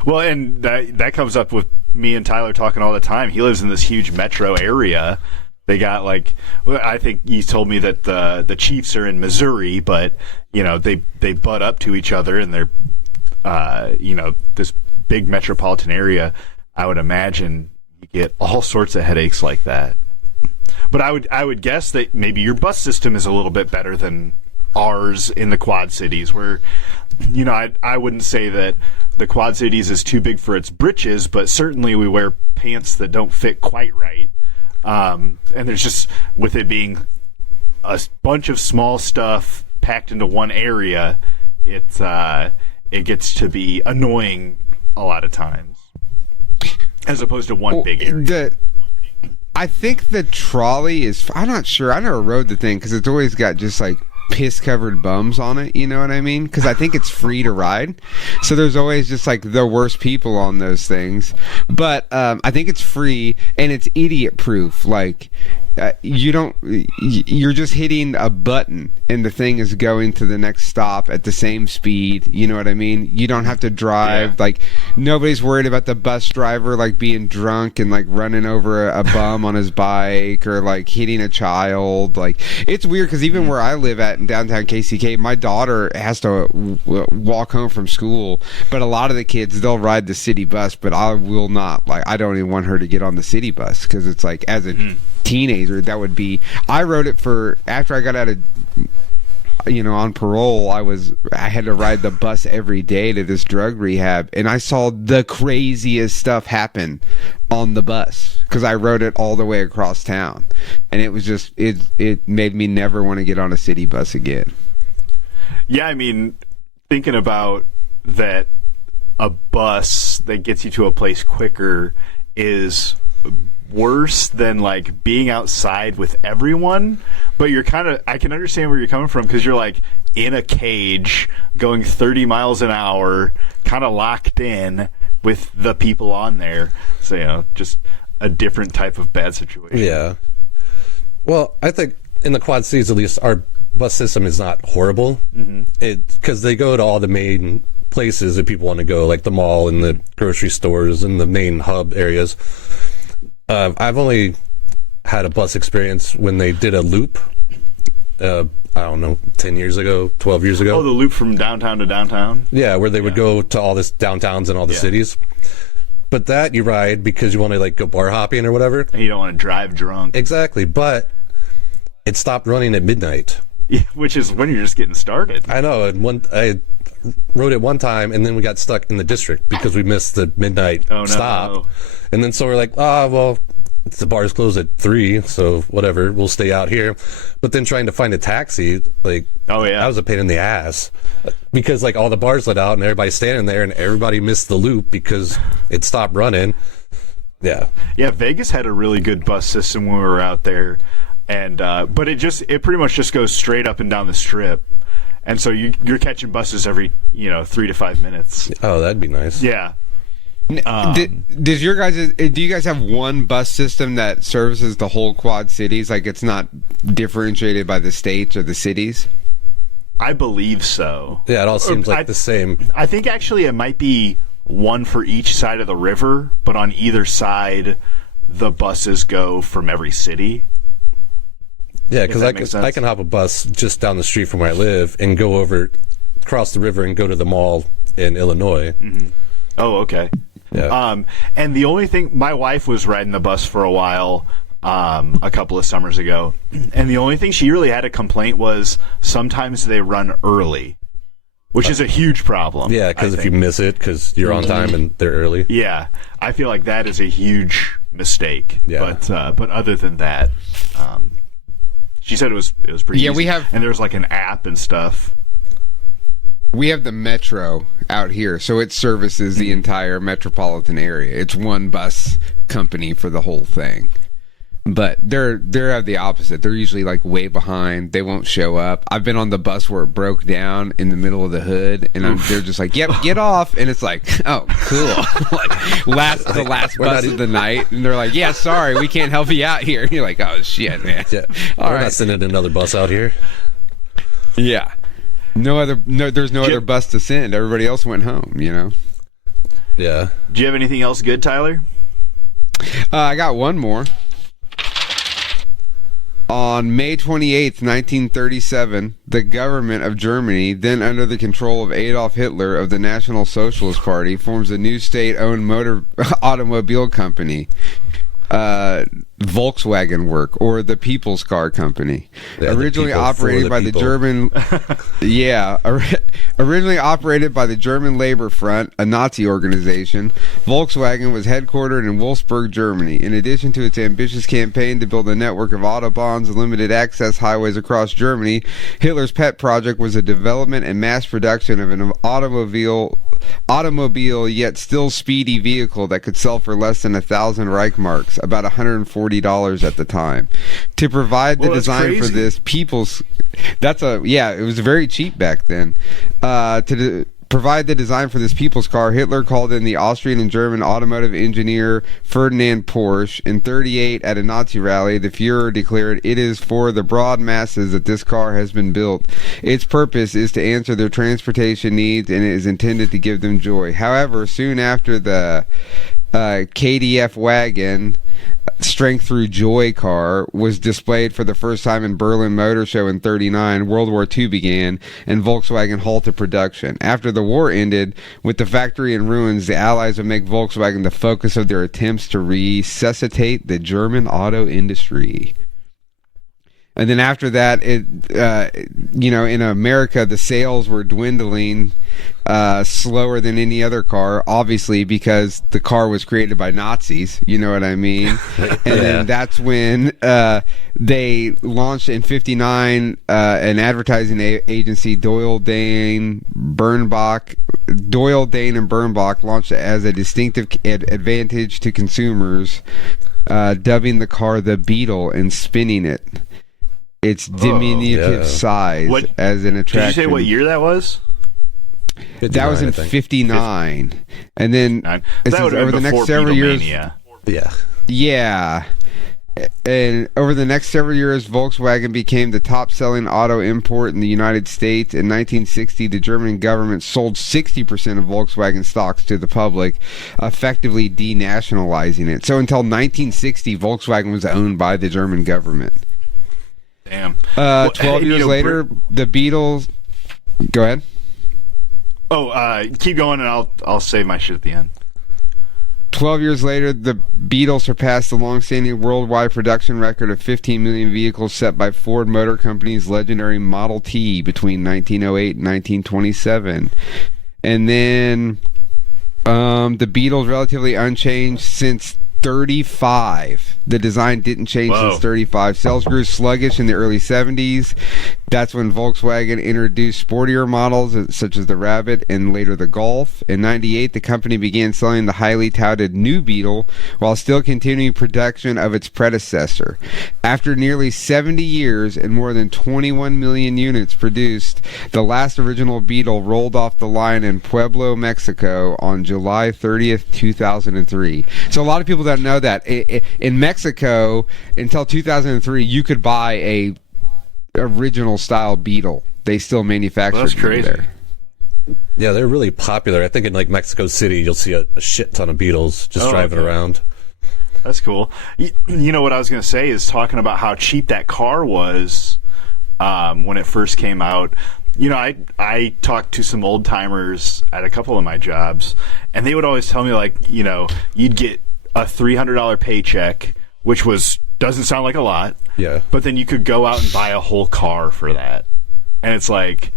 Well, and that comes up with me and Tyler talking all the time. He lives in this huge metro area. They got I think you told me that the Chiefs are in Missouri, but they butt up to each other, and they're this big metropolitan area. I would imagine you get all sorts of headaches like that. But I would guess that maybe your bus system is a little bit better than ours in the Quad Cities, where, I wouldn't say that the Quad Cities is too big for its britches, but certainly we wear pants that don't fit quite right. And there's just, with it being a bunch of small stuff packed into one area, it gets to be annoying a lot of times, as opposed to one big area. I think the trolley is, I'm not sure, I never rode the thing because it's always got just like piss covered bums on it, you know what I mean? Because I think it's free to ride, so there's always just like the worst people on those things. But I think it's free and it's idiot proof. Like you're just hitting a button and the thing is going to the next stop at the same speed, you know what I mean? You don't have to drive. Like nobody's worried about the bus driver like being drunk and like running over a bum on his bike or like hitting a child. Like it's weird because even where I live at in downtown KCK, my daughter has to walk home from school, but a lot of the kids, they'll ride the city bus, but I will not. Like I don't even want her to get on the city bus because it's like, as a teenager, that would be, I rode it for, after I got out of, on parole, I had to ride the bus every day to this drug rehab, and I saw the craziest stuff happen on the bus because I rode it all the way across town, and it was just, it made me never want to get on a city bus again. Yeah, I mean, thinking about that, a bus that gets you to a place quicker is worse than like being outside with everyone, but I can understand where you're coming from because you're like in a cage going 30 miles an hour, kind of locked in with the people on there. So, just a different type of bad situation. Yeah. Well, I think in the Quad Cities, at least, our bus system is not horrible. Because they go to all the main places that people want to go, like the mall and the grocery stores and the main hub areas. I've only had a bus experience when they did a loop, I don't know, 10 years ago, 12 years ago. Oh, the loop from downtown to downtown? Yeah, where they would go to all this downtowns and all the cities. But that you ride because you want to like go bar hopping or whatever. And you don't want to drive drunk. Exactly, but it stopped running at midnight. Yeah, which is when you're just getting started. I know, and I rode it one time, and then we got stuck in the district because we missed the midnight stop. And then so we're like, well, the bar's closed at 3, so whatever, we'll stay out here. But then trying to find a taxi, like, that was a pain in the ass because like all the bars let out and everybody's standing there and everybody missed the loop because it stopped running. Yeah, Vegas had a really good bus system when we were out there, and but it pretty much just goes straight up and down the strip. And so you're catching buses every 3 to 5 minutes. Oh, that'd be nice. Yeah. Do you guys have one bus system that services the whole Quad Cities? Like it's not differentiated by the states or the cities? I believe so. Yeah, it all seems like the same. I think actually it might be one for each side of the river, but on either side, the buses go from every city. Yeah, because I can hop a bus just down the street from where I live and go over, cross the river and go to the mall in Illinois. Mm-hmm. Oh, okay. Yeah. And the only thing, my wife was riding the bus for a while, a couple of summers ago, and the only thing she really had a complaint was sometimes they run early, which is a huge problem. Yeah, because if you miss it because you're on time and they're early. Yeah, I feel like that is a huge mistake. Yeah. But other than that, she said it was pretty easy. And there's like an app and stuff. We have the Metro out here, so it services the entire metropolitan area. It's one bus company for the whole thing. But they're the opposite. They're usually like way behind. They won't show up. I've been on the bus where it broke down in the middle of the hood, and they're just like, "Yep, get off." And it's like, "Oh, cool." Like the last bus of the night, and they're like, "Yeah, sorry, we can't help you out here." And you're like, "Oh shit, man." Yeah, we're not sending another bus out here. Yeah. There's no other bus to send. Everybody else went home, Yeah. Do you have anything else good, Tyler? I got one more. On May 28th, 1937, the government of Germany, then under the control of Adolf Hitler of the National Socialist Party, forms a new state-owned automobile company. Volkswagen work, or the People's Car Company. Yeah, Originally operated by the German originally operated by the German Labor Front, a Nazi organization, Volkswagen was headquartered in Wolfsburg, Germany. In addition to its ambitious campaign to build a network of autobahns and limited access highways across Germany, Hitler's pet project was the development and mass production of an automobile yet still speedy vehicle that could sell for less than 1,000 Reichmarks, about $140 at the time. To provide the design for this people's... it was very cheap back then. Provide the design for this people's car, Hitler called in the Austrian and German automotive engineer Ferdinand Porsche. In 1938, at a Nazi rally, the Fuhrer declared, "It is for the broad masses that this car has been built. Its purpose is to answer their transportation needs, and it is intended to give them joy." However, soon after the KDF wagon, Strength Through Joy car, was displayed for the first time in Berlin Motor Show in 1939, World War II began, and Volkswagen halted production. After the war ended, with the factory in ruins, the Allies would make Volkswagen the focus of their attempts to resuscitate the German auto industry. And then after that, in America, the sales were dwindling slower than any other car, obviously, because the car was created by Nazis. You know what I mean? And then that's when they launched in 1959 an advertising agency, Doyle, Dane, and Bernbach, launched it as a distinctive advantage to consumers, dubbing the car the Beetle and spinning it. Its diminutive size as an attraction. Did you say what year that was? That was in 1959. And then over the next several years... Yeah. And over the next several years, Volkswagen became the top-selling auto import in the United States. In 1960, the German government sold 60% of Volkswagen stocks to the public, effectively denationalizing it. So until 1960, Volkswagen was owned by the German government. Damn. 12 years later, the Beatles... Go ahead. Keep going, and I'll save my shit at the end. 12 years later, the Beetle surpassed the long-standing worldwide production record of 15 million vehicles set by Ford Motor Company's legendary Model T between 1908 and 1927. And then the Beetle's relatively unchanged since 1935. The design didn't change since 1935. Sales grew sluggish in the early 1970s. That's when Volkswagen introduced sportier models such as the Rabbit and later the Golf. In 1998, the company began selling the highly touted new Beetle while still continuing production of its predecessor. After nearly 70 years and more than 21 million units produced, the last original Beetle rolled off the line in Pueblo, Mexico on July 30th, 2003. So a lot of people don't know that. In Mexico, until 2003, you could buy a original style Beetle. They still manufacture that's crazy. There. Yeah, they're really popular. I think in like Mexico City, you'll see a shit ton of Beetles just driving around. That's cool. You know what I was going to say is talking about how cheap that car was when it first came out. You know, I talked to some old timers at a couple of my jobs, and they would always tell me, like, you know, you'd get a $300 paycheck, which doesn't sound like a lot. Yeah. But then you could go out and buy a whole car for that. And it's like,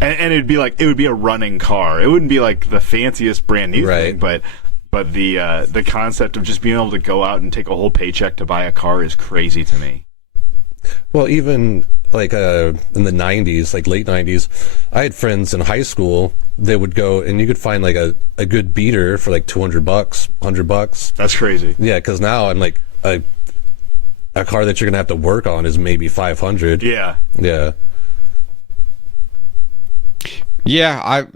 and it'd be like, it would be a running car. It wouldn't be like the fanciest brand new thing, but the concept of just being able to go out and take a whole paycheck to buy a car is crazy to me. Well, even like in the 90s, like late 90s, I had friends in high school. They would go and you could find like a good beater for like $200, $100. That's crazy. Yeah, because now I'm like a car that you're gonna have to work on is maybe $500. Yeah. Yeah. Yeah, I'm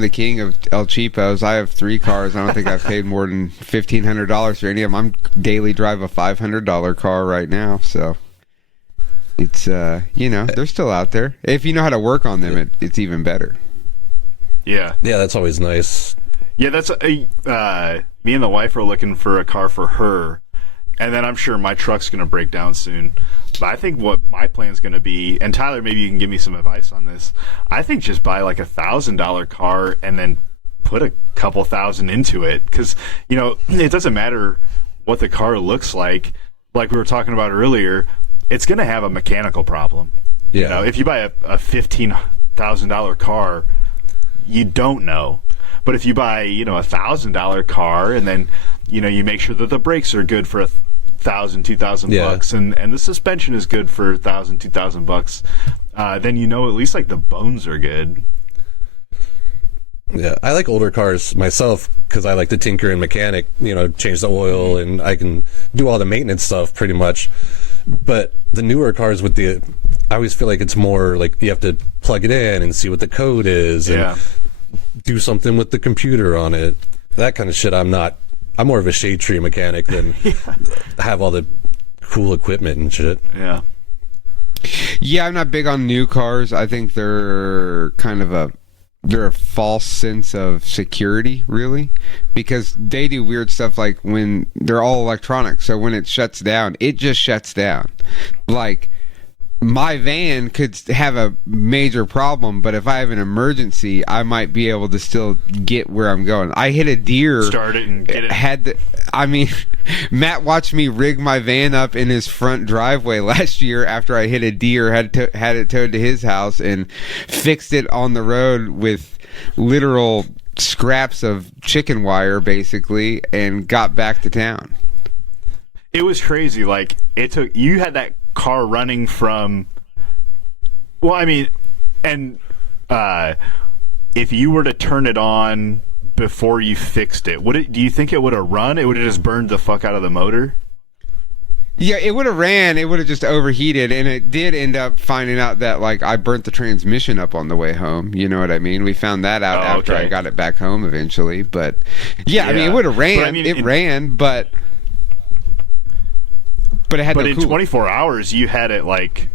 the king of El Cheapos. I have 3 cars. I don't think I've paid more than $1,500 for any of them. I'm daily drive a $500 car right now, so it's they're still out there. If you know how to work on them, it's even better. Yeah. Yeah, that's always nice. Yeah, that's me and the wife are looking for a car for her, and then I'm sure my truck's going to break down soon. But I think what my plan's going to be, and Tyler, maybe you can give me some advice on this. I think just buy like $1,000 car and then put a couple thousand into it, because it doesn't matter what the car looks like we were talking about earlier, it's going to have a mechanical problem. Yeah. You know, if you buy a $15,000 car, you don't know. But if you buy, you know, $1,000 car, and then, you know, you make sure that the brakes are good for $2,000 bucks, and the suspension is good for $2,000, then you know at least like the bones are good. Yeah, I like older cars myself because I like to tinker and mechanic, you know, change the oil, and I can do all the maintenance stuff pretty much. But the newer cars I always feel like it's more like you have to plug it in and see what the code is and do something with the computer on it. That kind of shit I'm more of a shade tree mechanic than have all the cool equipment and shit. Yeah. Yeah, I'm not big on new cars. I think they're kind of a false sense of security, really, because they do weird stuff like when they're all electronic. So when it shuts down, it just shuts down. Like, my van could have a major problem, but if I have an emergency, I might be able to still get where I'm going. I hit a deer. Start it and get it. Matt watched me rig my van up in his front driveway last year after I hit a deer, had it towed to his house, and fixed it on the road with literal scraps of chicken wire, basically, and got back to town. It was crazy. Like, you had that car running from, well, I mean, and if you were to turn it on before you fixed it, do you think it would have run? It would have just burned the fuck out of the motor? Yeah, it would have ran. It would have just overheated, and it did end up finding out that, like, I burnt the transmission up on the way home. You know what I mean? We found that out after I got it back home eventually. But yeah, I mean, it would have ran. But, I mean, it ran, but it had no in coolant. 24 hours, you had it like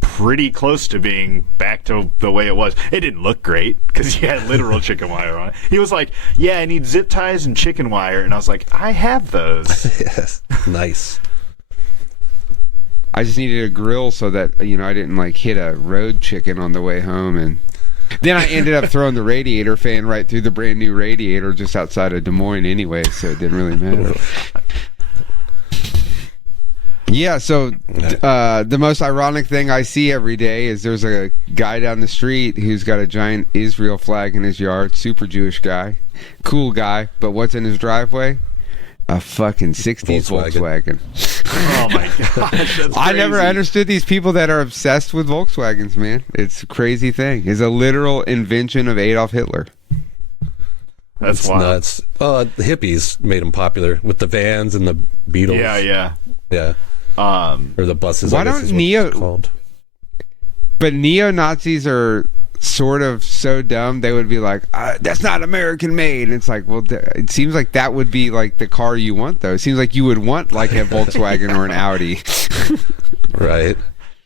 pretty close to being back to the way it was. It didn't look great because you had literal chicken wire on it. He was like, "Yeah, I need zip ties and chicken wire," and I was like, "I have those." Yes, nice. I just needed a grill so that, you know, I didn't like hit a road chicken on the way home, and then I ended up throwing the radiator fan right through the brand new radiator just outside of Des Moines anyway, so it didn't really matter. Yeah, so the most ironic thing I see every day is there's a guy down the street who's got a giant Israel flag in his yard, super Jewish guy, cool guy, but what's in his driveway? A fucking 60s Volkswagen. Oh my gosh, that's I never crazy. understood these people that are obsessed with Volkswagens, man. It's a crazy thing. It's a literal invention of Adolf Hitler. That's wild. Nuts. The hippies made them popular with the vans and the Beatles. Yeah. Or the buses. Why don't called. But neo-Nazis are sort of so dumb, they would be like, that's not American made. And it's like, well, it seems like that would be like the car you want, though. It seems like you would want like a Volkswagen or an Audi. Right.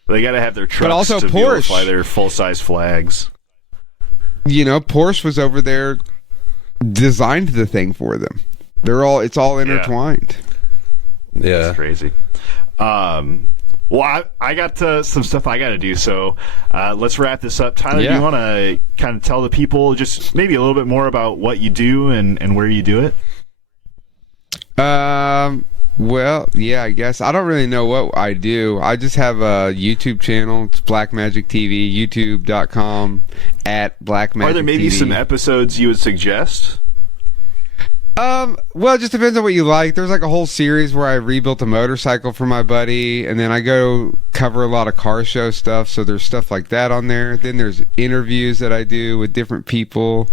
They got to have their trucks but also to Porsche. be able to fly their full-size flags. You know, Porsche was over there, designed the thing for them. It's all intertwined. Yeah. That's crazy. Well, I got some stuff I got to do, so let's wrap this up. Tyler, do you want to kind of tell the people just maybe a little bit more about what you do and where you do it? Well, yeah, I guess. I don't really know what I do. I just have a YouTube channel. It's Black Magick TV, youtube.com @Black Magick TV. Are there maybe some episodes you would suggest? Well, it just depends on what you like. There's like a whole series where I rebuilt a motorcycle for my buddy, and then I go cover a lot of car show stuff, so there's stuff like that on there. Then there's interviews that I do with different people.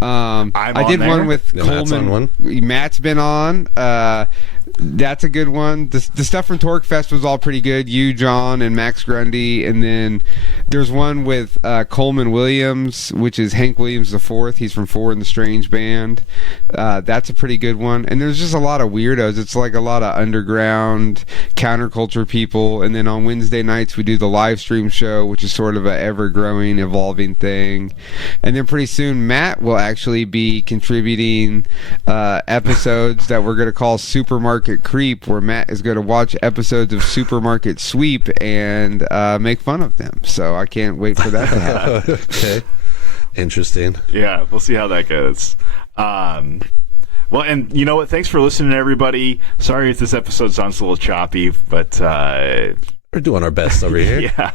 I did one with Coleman. Matt's been on. That's a good one. The stuff from Torque Fest was all pretty good. You, John, and Max Grundy. And then there's one with Coleman Williams, which is Hank Williams IV. He's from Four in the Strange Band. That's a pretty good one. And there's just a lot of weirdos. It's like a lot of underground counterculture people. And then on Wednesday nights we do the live stream show, which is sort of an ever-growing, evolving thing. And then pretty soon Matt will actually be contributing episodes that we're going to call Supermarket Creep, where Matt is going to watch episodes of Supermarket Sweep and make fun of them. So I can't wait for that to happen. Okay. Interesting. Yeah, we'll see how that goes. Well, and you know what? Thanks for listening, everybody. Sorry if this episode sounds a little choppy, but We're doing our best over here. yeah,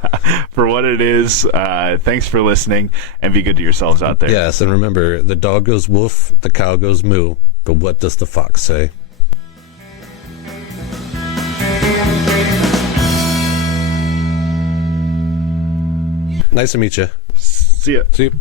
for what it is, thanks for listening, and be good to yourselves out there. Yes, and remember, the dog goes woof, the cow goes moo, but what does the fox say? Nice to meet you. See ya. See you.